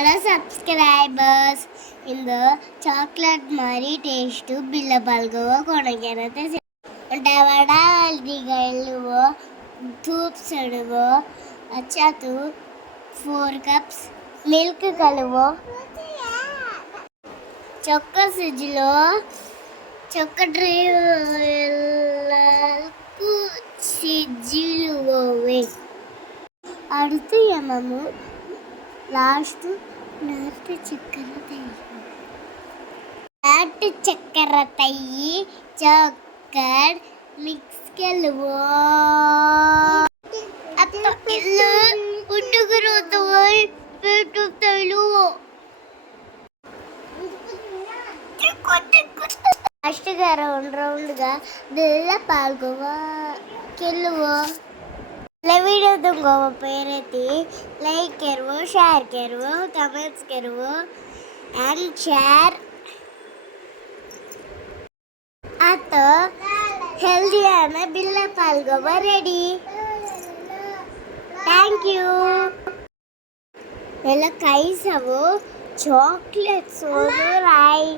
Hello subscribers. இந்த chocolate மாதிரி taste பில்ல பால்கோவா கொணக்கிறத வடை அல்திகளுவோ தூப் செடுவோ அச்சாத்து 4 cups milk కలువో చొక్క సిజ్లో చొక్క డ్రైవర్లకు సిజ్లువోవే அடுத்து எமமு லாஸ்ட் நாட்டு சக்கரை தையி சக்கர் மிக்ஸ் கலுவோ அப்போ இல்ல உண்டுகிறோத்தவள் பேட்டு தள்ளுவோ ಲಾಸ್ಟ್ಗೆ ರೌಂಡ್గా ಬೆಲ್ಲ ಪಾಲ್ಗೋವಾ ಗೆಲ್ಲುವೋ विडियो दूंगा वो पेरेती लाइक करो शेयर करो कमेंट्स करो एंड शेयर आता हेल्दी है मैं बिल्ला पालगोवा रेडी थैंक यू मेला कई सबो चॉकलेट सोनो राई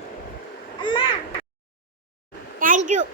थैंक यू